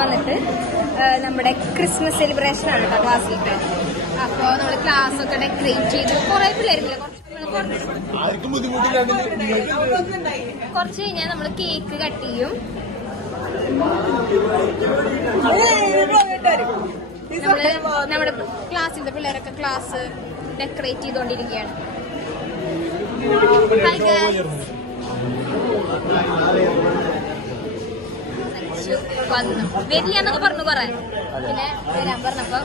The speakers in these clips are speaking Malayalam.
വന്നിട്ട് നമ്മുടെ ക്രിസ്മസ് സെലിബ്രേഷൻ ആണ് കേട്ടോ ക്ലാസ്സിലിട്ട്. അപ്പൊ നമ്മള് ക്ലാസ് ഒക്കെ ഡെക്കറേറ്റ് ചെയ്തു. കുറെ പിള്ളേരില്ല, കുറച്ച് കഴിഞ്ഞാൽ നമ്മള് കേക്ക് കട്ട് ചെയ്യും. നമ്മുടെ ക്ലാസ്സിലത്തെ പിള്ളേരൊക്കെ ക്ലാസ് ഡെക്കറേറ്റ് ചെയ്തോണ്ടിരിക്കുകയാണ്. വന്നു വരികയെന്നൊക്കെ പറഞ്ഞു കൊറേ, പിന്നെ വരാൻ പറഞ്ഞപ്പോ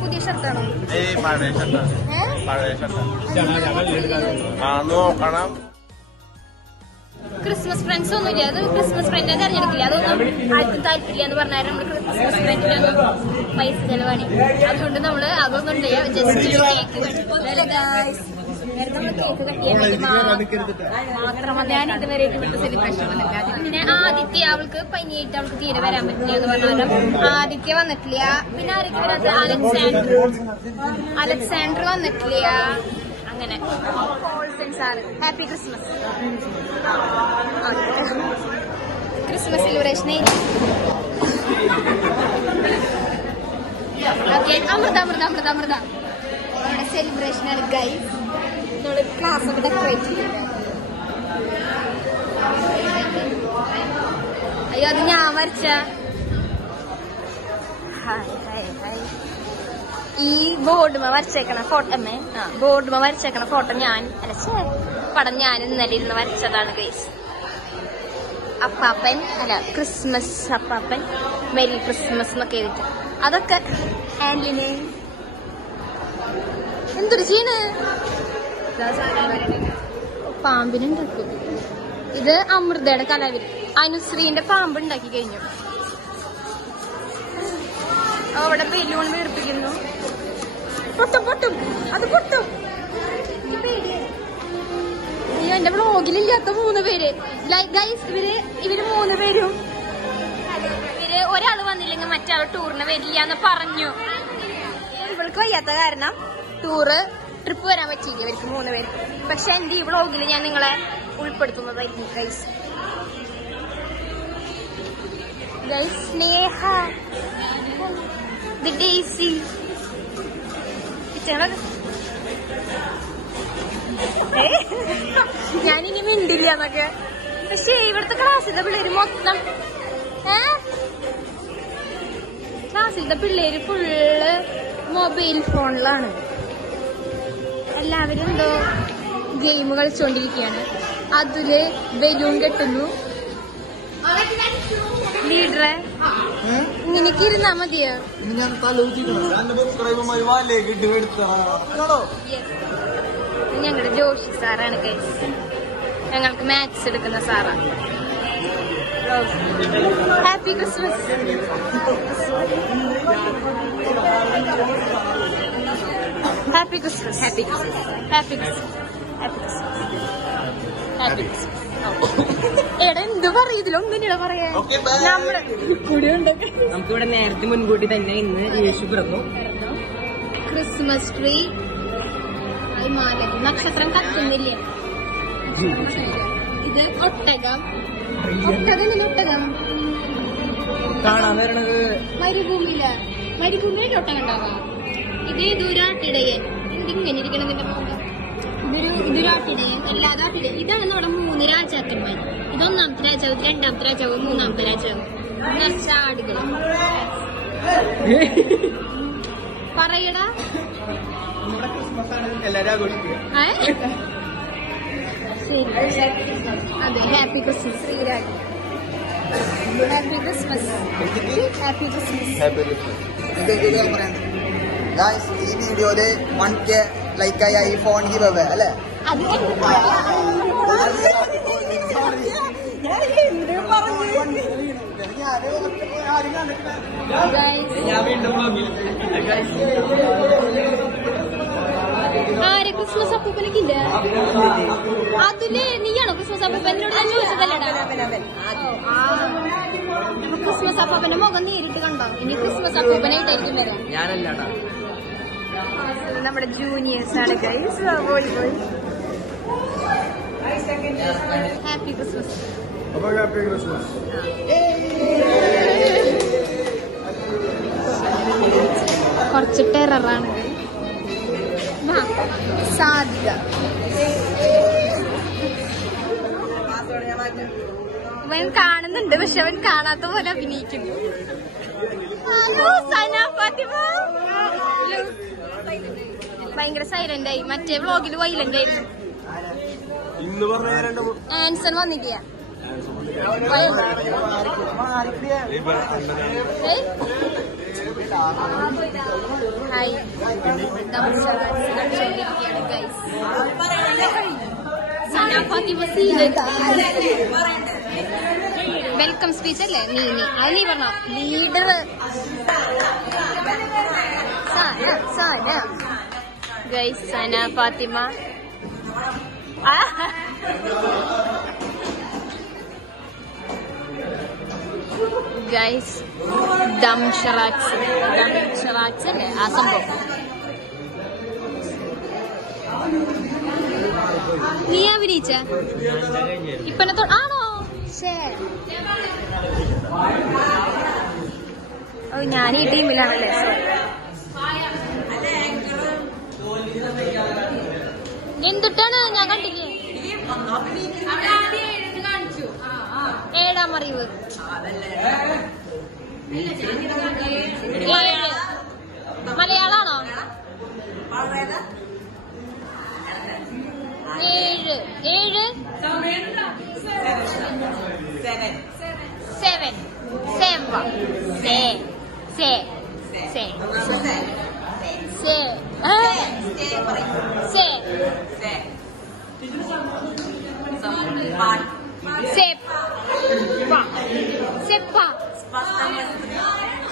പുതിയ ഷർട്ടാണോ? ക്രിസ്മസ് ഫ്രണ്ട്സ് ഒന്നുമില്ല. അത് ക്രിസ്മസ് ഫ്രണ്ടിനെ തെരഞ്ഞെടുക്കില്ല. അതൊന്നും ആർക്കും താല്പര്യമില്ല എന്ന് പറഞ്ഞാൽ നമ്മള് ക്രിസ്മസ് ഫ്രണ്ടിനൊന്നും പൈസ ചെലവാണ്. അതുകൊണ്ട് നമ്മള് അതൊന്നും ഉണ്ടായ ജസ്റ്റ് കേക്ക് മാത്രം. ഞാൻ ഇതുവരെ ഇവിടുത്തെ സെലിബ്രേഷൻ വന്നില്ല. പിന്നെ ആദിത്യ, അവൾക്ക് പനിയായിട്ട് അവൾക്ക് തീരെ വരാൻ പറ്റില്ല എന്ന് പറഞ്ഞാലും ആദിത്യ വന്നിട്ടില്ല. പിന്നെ ആരൊക്കെ വരാത്ത അലക്സാണ്ടർ വന്നിട്ടില്ല. അങ്ങനെ ഹാപ്പി ക്രിസ്മസ്. ക്രിസ്മസ് സെലിബ്രേഷനെ അമൃത നമ്മുടെ സെലിബ്രേഷനാണ് ഗൈസ്. നമ്മള് ക്ലാസ് ഒക്കെ ഡെക്കറേറ്റ് ചെയ്തിട്ട്. അയ്യോ അത് ഞാൻ വരച്ച ഈ ബോർഡുമ വരച്ചേക്കണ ഫോട്ടോ ബോർഡുമ വരച്ചേക്കണ ഫോട്ടോ പടം ഞാൻ ഇന്നലെ ഇരുന്ന് വരച്ചതാണ് ഗൈസ്. അപ്പാപ്പൻ ക്രിസ്മസ് അപ്പാപ്പൻ മെരി ക്രിസ്മസ് എന്നൊക്കെ എഴുതിട്ട് അതൊക്കെ ആൻലിന് എന്തൊരു ചെയ്യണ്. പാമ്പിനുണ്ടാക്കും. ഇത് അമൃതയുടെ കലാവില് അനുശ്രീന്റെ പാമ്പ് ഉണ്ടാക്കി കഴിഞ്ഞു. അവിടെ ബലൂൺ വീർപ്പിക്കുന്നു. പൊട്ടും അത് പൊട്ടും. അയ്യോ എന്റെ വ്ളോഗിലില്ലാത്ത 3 പേര് ഗൈസ്. ഇവര് 3 പേരും ഒരാള് വന്നില്ലെങ്കിൽ മറ്റാൾ ടൂറിന് വരില്ല എന്ന് പറഞ്ഞു. ഇവൾക്ക് വയ്യാത്ത കാരണം ട്രിപ്പ് വരാൻ പറ്റിയില്ല ഇവർക്ക് 3 പേര്. പക്ഷെ എന്റെ ഈ വ്ളോഗിൽ ഞാൻ നിങ്ങളെ ഉൾപ്പെടുത്തുന്നതായിരിക്കും ഗൈസ്. സ്നേഹ ഡേസി ഞാനിനി മിണ്ടില്ല എന്നൊക്കെ. പക്ഷേ ഇവിടുത്തെ ക്ലാസ്സിലെ പിള്ളേര് മൊത്തം ക്ലാസ്സിലത്തെ പിള്ളേര് ഫുള്ള് മൊബൈൽ ഫോണിലാണ്. എല്ലാവരും എന്തോ ഗെയിം കളിച്ചോണ്ടിരിക്കുകയാണ്. അതില് ബലൂൺ കെട്ടുന്നു. ലീഡറെ ഇങ്ങനെയൊക്കെ ഇരുന്നാ മതിയോ? ഞങ്ങളുടെ ജോഷി സാറാണ് ഗൈസ്. ഞങ്ങൾക്ക് മാത്സ് എടുക്കുന്ന സാറാണ്. Happy Christmas. Happy Christmas. Happy Christmas. Happy Christmas. Happy Christmas. Happy Christmas. എടാ എന്ത് പറയും ഇതിലൊന്നും പറയാ. നമുക്കിവിടെ നേരത്തെ മുൻകൂട്ടി തന്നെ ഇന്ന് യേശു പിറന്നു. ക്രിസ്മസ് ട്രീ നക്ഷത്രം കത്തുന്നില്ല. ഇത് ഒട്ടകം. ഒട്ടകം കാണാൻ വരണത് മരുഭൂമിയിലെ ഒട്ടകം ഉണ്ടാവാം. ഇതേ ദൂരാട്ടിടയൻ. എന്തിങ്ങനെ ഇരിക്കണതിന്റെ മുകളിൽ ഇതൊരാട്ടിടയൻ. അല്ലാതെ ആട്ടിടയൻ. ഇതാണ് നമ്മുടെ 3 രാജാക്കന്മാർ. ഇത് 1ാമത്തെ രാജാവ്, 2ാമത്തെ രാജാവ്, 3ാമത്തെ രാജാവ്. കുറച്ച് ആടുകൾ പറയടാ. അതെ happy Christmas. Sreeraj happy Christmas. Happy Christmas. ഈ വീഡിയോയില് 1K ലൈക്കായ ഈ ഫോൺ ഗിവ് അവേ അല്ലേ? ആരെ ക്രിസ്മസ് അപ്പൂപ്പനക്കില്ല? അതില് നീയാണോ ക്രിസ്മസ് അപ്പൂപ്പൻ? എന്നോട് ഞാൻ ചോദിച്ചതല്ലടാ. ക്രിസ്മസ് അപ്പൂപ്പന്റെ മുഖം നേരിട്ട് കണ്ടോ? ഇനി ക്രിസ്മസ് അപ്പൂപ്പനായിട്ടായിരിക്കും വരാം. ഞാനല്ലടാ. നമ്മുടെ ജൂനിയേഴ്സ് ആണ് ഗൈസ്. വോളിബോൾ. Happy Christmas. കുറച്ച് ടെററാണ് സാധ്യത. അവൻ കാണുന്നുണ്ട്, പക്ഷെ അവൻ കാണാത്ത പോലെ അഭിനയിക്കുന്നു. ഭയങ്കര സൈലന്റ് ആയി. മറ്റേ വ്ലോഗിൽ വൈലന്റ് ആയിരുന്നു. ആൻസൺ വന്നില്ല. ഹായ്. വെൽക്കം സ്പീച്ച് അല്ലേ? നീ അത് നീ പറഞ്ഞോ. ലീഡർ സന ഗൈസ്. സന ഫാത്തിമ. ഗൈസ് ദം ഷറാക്സ് അല്ലേ ആ സംഭവം. നീ അഭിനയിച്ച ഇപ്പനത്തോ ആണോ? ഓ ഞാൻ ഈ ടീമിലാണല്ലേ. എന്തിട്ടാണ് ഞാൻ കണ്ടില്ലേ? 7ാം അറിവ്. 7 മലയാളാണോ? 7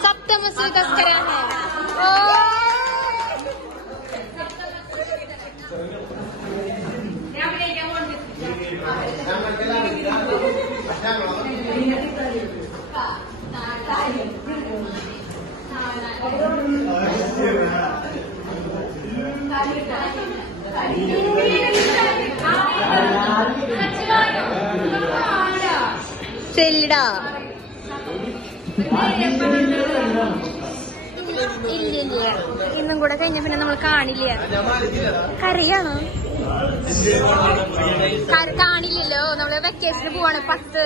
सप्तमसी तस्करा है. ചെല്ലടാ ഇല്ലില്ല. ഇന്നും കൂടെ കഴിഞ്ഞ പിന്നെ നമ്മൾ കാണില്ല. കരയാണോ? കാണില്ലല്ലോ. നമ്മള് വെക്കേഷന് പോവാണ് 10.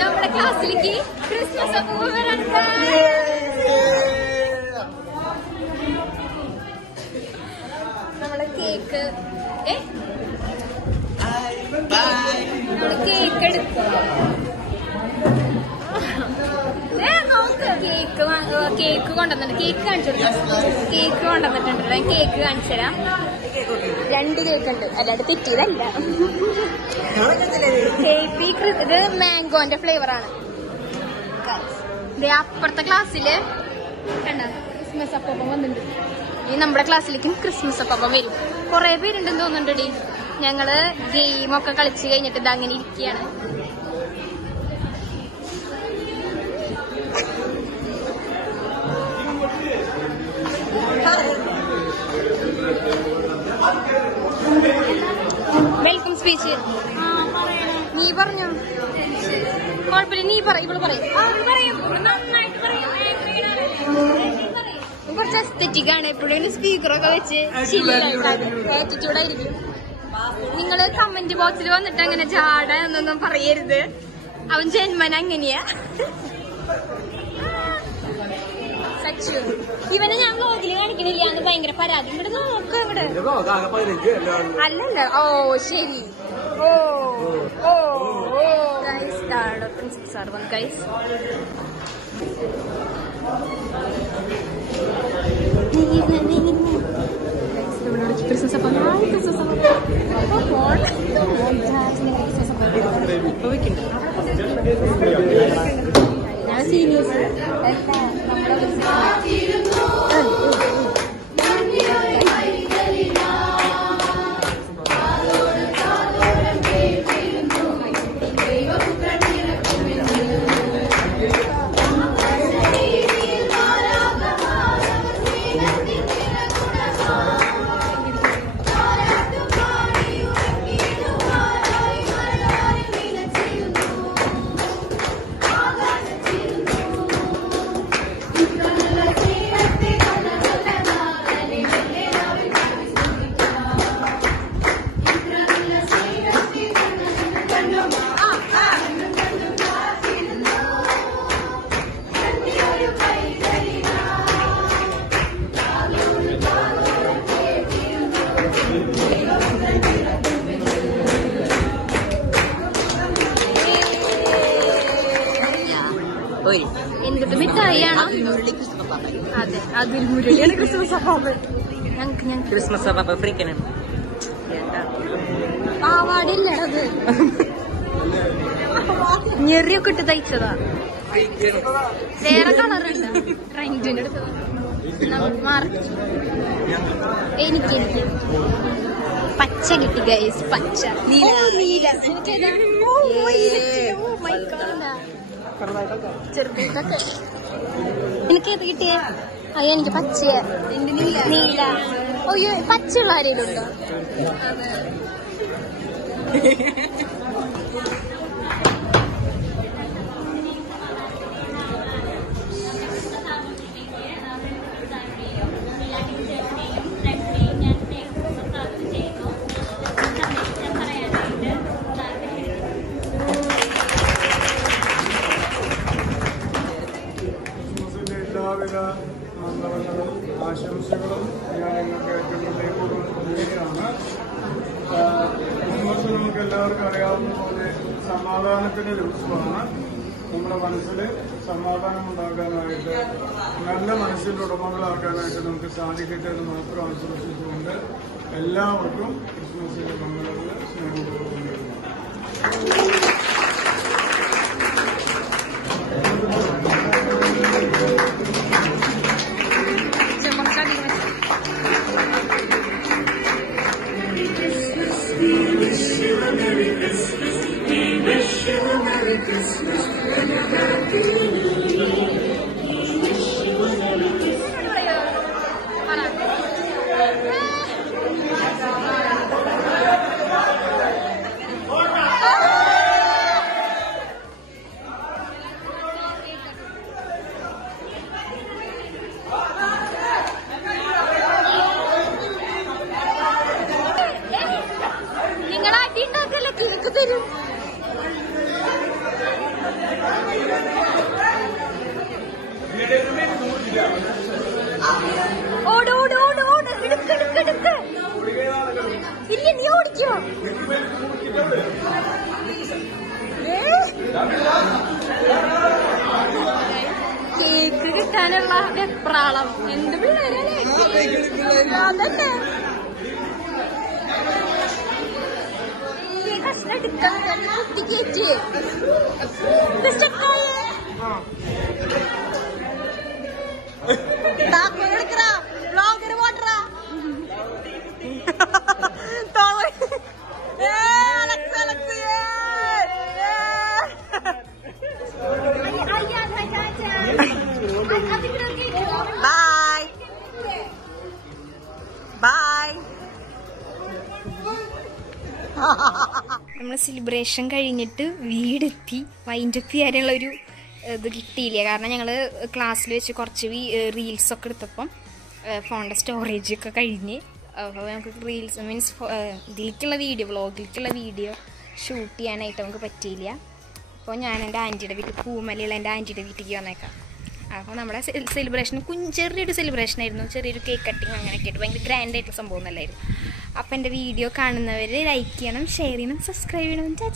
നമ്മുടെ ക്ലാസ്സിലേക്ക് ക്രിസ്മസ് അപ്പൂപ്പൻ വരാനുണ്ട്. നമ്മള് കേക്ക് എടുക്കും. കേക്ക് കൊണ്ടുവന്നിട്ടുണ്ട്. കേക്ക് കാണിച്ചു കൊടുക്കാം. കേക്ക് കൊണ്ടുവന്നിട്ടുണ്ട്. ഞാൻ കേക്ക് കാണിച്ചു തരാം. 2 കേക്ക് ഉണ്ട്. അല്ലാണ്ട് തെറ്റിയതല്ല. ഇത് മാംഗോന്റെ ഫ്ലേവറാണ്. അപ്പുറത്തെ ക്ലാസ്സില് കണ്ട ക്രിസ്മസ് അപ്പം വന്നിട്ടുണ്ട്. ഈ നമ്മുടെ ക്ലാസ്സിലേക്കും ക്രിസ്മസ് അപ്പം വരും. കുറെ പേരുണ്ടെന്ന് തോന്നുന്നുണ്ടടി. ഞങ്ങള് ഗെയിമൊക്കെ കളിച്ച് കഴിഞ്ഞിട്ട് ഇത് അങ്ങനെ ഇരിക്കുകയാണ്. വെൽക്കം സ്പീച്ച് നീ പറഞ്ഞോ? കുഴപ്പമില്ല, നീ പറ. ഇവള് പറയും. കുറച്ച് എസ്തെറ്റിക് ആണ്. എപ്പോഴും സ്പീക്കറൊക്കെ വെച്ച് ആറ്റിറ്റ്യൂഡായിരിക്കും. നിങ്ങള് കമന്റ് ബോക്സിൽ വന്നിട്ട് അങ്ങനെ ജാട എന്നൊന്നും പറയരുത്. അവൻ ജന്മന അങ്ങനെയാ. സച്ചു ഇവനെ ഞാൻ വ്ലോഗില് കാണിക്കണില്ല എന്ന് ഭയങ്കര പരാതി. ഇവിടെ നോക്ക. ഇവിടെ അല്ലല്ല. ഓ ശരി. ഓ ഗൈസ് താഴെ പ്രിൻസിപ്പൽ സാർ വന്നു. ഗൈസ് എന്തിട്ട് മിഠായിയാണോ? അതെ, അതിൽ മുരളിയാണ് ക്രിസ്മസ് അപ്പാപ്പൻ. ക്രിസ്മസ് അപ്പാപ്പ ഫ്രീക്കനാണ്. പാവാടില്ലത് ഞെറിയൊക്കെ ഇട്ട് തയ്ച്ചതാ. വേറെ കളറുണ്ട് റെന്റിന്റെ അടുത്ത് എനിക്ക് പച്ച കിട്ടി ഗൈസ്. പച്ച ചെറുതൊക്കെ എനിക്കേത് കിട്ടിയ? അയ്യോ എനിക്ക് പച്ചയ നീല. അയ്യോ പച്ചയുള്ള ആരെങ്കിലും ഉണ്ടോ? എല്ലാവിധ മംഗളങ്ങളും ആശംസകളും ഞാൻ നിങ്ങൾക്ക് ഏറ്റവും നേരുകയാണ്. ക്രിസ്മസ് നമുക്ക് എല്ലാവർക്കും അറിയാവുന്ന പോലെ സമാധാനത്തിന്റെ ദിവസമാണ്. നമ്മുടെ മനസ്സിൽ സമാധാനം ഉണ്ടാക്കാനായിട്ട്, നല്ല മനസ്സിന്റെ ഉടമകളാക്കാനായിട്ട് നമുക്ക് സാധിക്കട്ടെ എന്ന് മാത്രം ആശംസിച്ചുകൊണ്ട് എല്ലാവർക്കും ക്രിസ്മസിന്റെ മംഗളങ്ങൾ സ്നേഹപൂർവ്വം നേരുന്നു. ഇല്ല, നീ ഓടിക്കോ. കേക്ക് കിട്ടാനുള്ള വെപ്രാളം. എന്ത് പിള്ളേരല്ലേ അതന്നെ. കഷ്ണം എടുക്കാൻ കുത്തി കയറ്റി ബ്ലോഗർ പോട്ടറാ. Bye. Bye. നമ്മൾ സെലിബ്രേഷൻ കഴിഞ്ഞിട്ട് വീടെത്തി. വൈൻഡപ്പ് ചെയ്യാനുള്ളൊരു ഇത് കിട്ടിയില്ല. കാരണം ഞങ്ങൾ ക്ലാസ്സിൽ വെച്ച് കുറച്ച് റീൽസൊക്കെ എടുത്തപ്പം ഫോണിൻ്റെ സ്റ്റോറേജൊക്കെ കഴിഞ്ഞ് അപ്പോൾ നമുക്ക് റീൽസ് മീൻസ് ഇതിലേക്കുള്ള വീഡിയോ, വ്ളോഗിലേക്കുള്ള വീഡിയോ ഷൂട്ട് ചെയ്യാനായിട്ട് നമുക്ക് പറ്റിയില്ല. അപ്പോൾ ഞാൻ എൻ്റെ ആൻറ്റിയുടെ വീട്ടിൽ, പൂമലയുള്ള എൻ്റെ ആൻറ്റിയുടെ വീട്ടിലേക്ക് വന്നേക്കാം. അപ്പോൾ നമ്മുടെ സെലിബ്രേഷൻ ചെറിയൊരു സെലിബ്രേഷൻ ആയിരുന്നു. ചെറിയൊരു കേക്ക് കട്ടിങ് അങ്ങനെയൊക്കെ ആയിട്ട് ഭയങ്കര ഗ്രാൻഡായിട്ട് സംഭവം ഒന്നല്ലായിരുന്നു. അപ്പോൾ എൻ്റെ വീഡിയോ കാണുന്നവർ ലൈക്ക് ചെയ്യണം, ഷെയർ ചെയ്യണം, സബ്സ്ക്രൈബ് ചെയ്യണം. ചാ